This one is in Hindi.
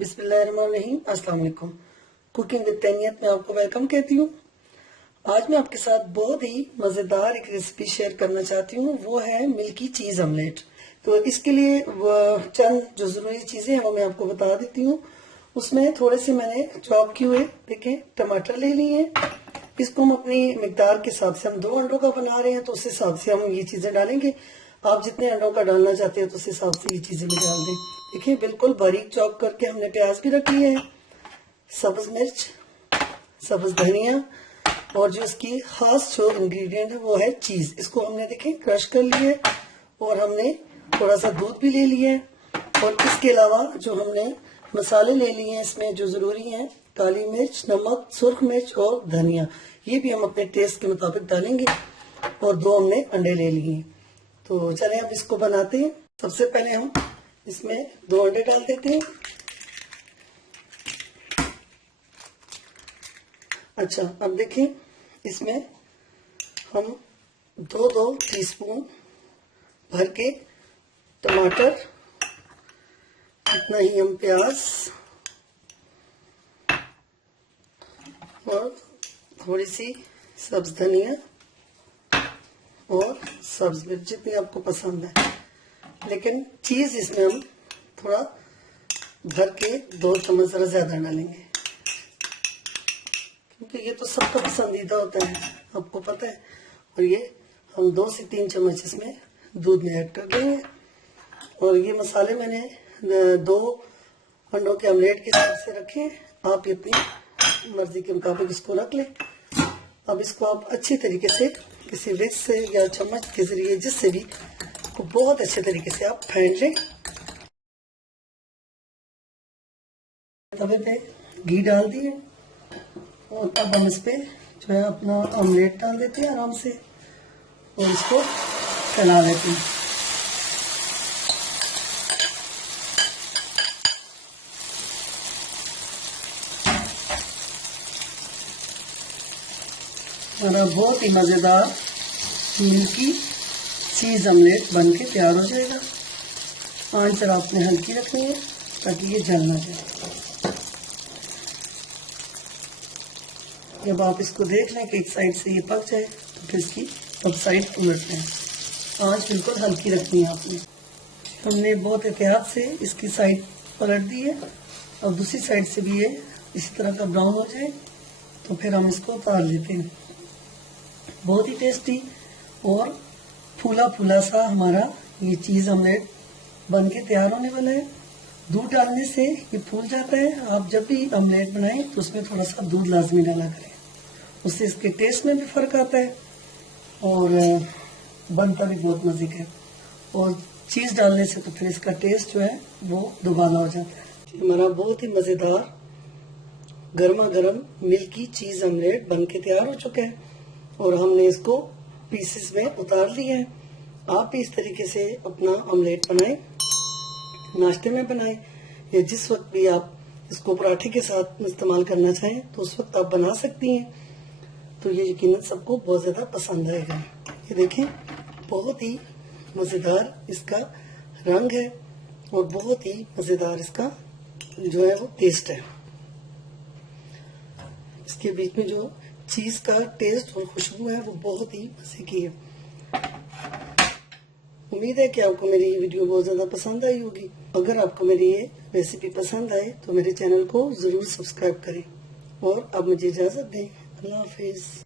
बिस्मिल्लाहिर्रहमानिर्रहीम। अस्सलाम वालेकुम। कुकिंग विद तैनियत में आपको वेलकम कहती हूँ। आज मैं आपके साथ बहुत ही मजेदार एक रेसिपी शेयर करना चाहती हूँ, वो है मिल्की चीज ऑमलेट। तो इसके लिए चंद जो जरूरी चीजें हैं वो मैं आपको बता देती हूँ। उसमें थोड़े से मैंने चॉप किए हुए देखें टमाटर ले लिए हैं। इसको हम अपनी मिकदार के हिसाब से, हम 2 अंडों का बना रहे हैं तो उस हिसाब से हम ये चीजें डालेंगे। आप जितने अंडों का डालना चाहते हैं तो उस हिसाब से ये चीजें भी डाल दें। देखिए बिल्कुल बारीक चॉप करके हमने प्याज भी रख लिए है, सब्ज मिर्च, सब्ज धनिया, और जो इसकी खास जो इंग्रेडिएंट है वो है चीज। इसको हमने देखें क्रश कर लिया है और हमने थोड़ा सा दूध भी ले लिया है। और इसके अलावा जो हमने मसाले ले लिए हैं इसमें जो जरूरी हैं, काली मिर्च, नमक, सुर्ख मिर्च और धनिया, ये भी हम अपने टेस्ट के मुताबिक डालेंगे। और 2 हमने अंडे ले लिए हैं। तो चले अब इसको बनाते हैं। सबसे पहले हम इसमें 2 अंडे डाल देते हैं। अच्छा, अब देखें इसमें हम 2 टीस्पून भर के टमाटर, इतना ही हम प्याज और थोड़ी सी सब्ज धनिया और सब्ज मिर्च जितनी आपको पसंद है, लेकिन चीज इसमें हम थोड़ा भर के 2 चम्मच जरा ज्यादा डालेंगे, क्योंकि ये तो सबका पसंदीदा होता है, आपको पता है। और ये हम 2 से 3 चम्मच इसमें दूध में ऐड कर देंगे। और ये मसाले मैंने 2 अंडों के ऑमलेट के हिसाब से रखे। आप अपनी मर्जी के मुताबिक इसको रख लें। अब इसको आप अच्छी तरीके से किसी विस्क से या चम्मच के जरिए, जिससे भी को बहुत अच्छे तरीके से आप फेंट लें। तवे पे घी डाल दिए और अब हम इस पे जो है अपना ऑमलेट डाल देते हैं आराम से और इसको फैला देते हैं। हमारा बहुत ही मजेदार मिल्की चीज ऑमलेट बन के तैयार हो जाएगा। आंच जरा आपने हल्की रखनी है ताकि ये जल ना जाए। जब आप इसको देख लें कि एक साइड से ये पक जाए तो फिर इसकी अब साइड उलट लें। आंच बिल्कुल हल्की रखनी है आपने। हमने बहुत एहतियात से इसकी साइड पलट दी है। और दूसरी साइड से भी ये इसी तरह का ब्राउन हो जाए तो फिर हम इसको उतार लेते हैं। बहुत ही टेस्टी और फूला फूला सा हमारा ये चीज ऑमलेट बन के तैयार होने वाला है। दूध डालने से ये फूल जाता है। आप जब भी ऑमलेट बनाएं तो उसमें थोड़ा सा दूध लाजमी डाला करें, उससे इसके टेस्ट में भी फर्क आता है और बनता भी बहुत मजे का है। और चीज डालने से तो फिर इसका टेस्ट जो है वो दोबारा हो जाता है। हमारा बहुत ही मजेदार गर्मा गर्म मिल्की चीज ऑमलेट बन के तैयार हो चुका है और हमने इसको पीसेस में उतार लिया है। आप भी इस तरीके से अपना ऑमलेट बनाएं, नाश्ते में बनाएं या जिस वक्त भी आप इसको पराठे के साथ इस्तेमाल करना चाहें तो उस वक्त आप बना सकती हैं। तो ये यकीनन सबको बहुत ज्यादा पसंद आएगा। ये देखें बहुत ही मजेदार इसका रंग है और बहुत ही मजेदार इसका जो है वो टेस्ट है। इसके बीच में जो चीज का टेस्ट और खुशबू है वो बहुत ही मजे की है। उम्मीद है कि आपको मेरी ये वीडियो बहुत ज्यादा पसंद आई होगी। अगर आपको मेरी ये रेसिपी पसंद आए तो मेरे चैनल को जरूर सब्सक्राइब करें। और अब मुझे इजाजत दें। अल्लाह हाफिज।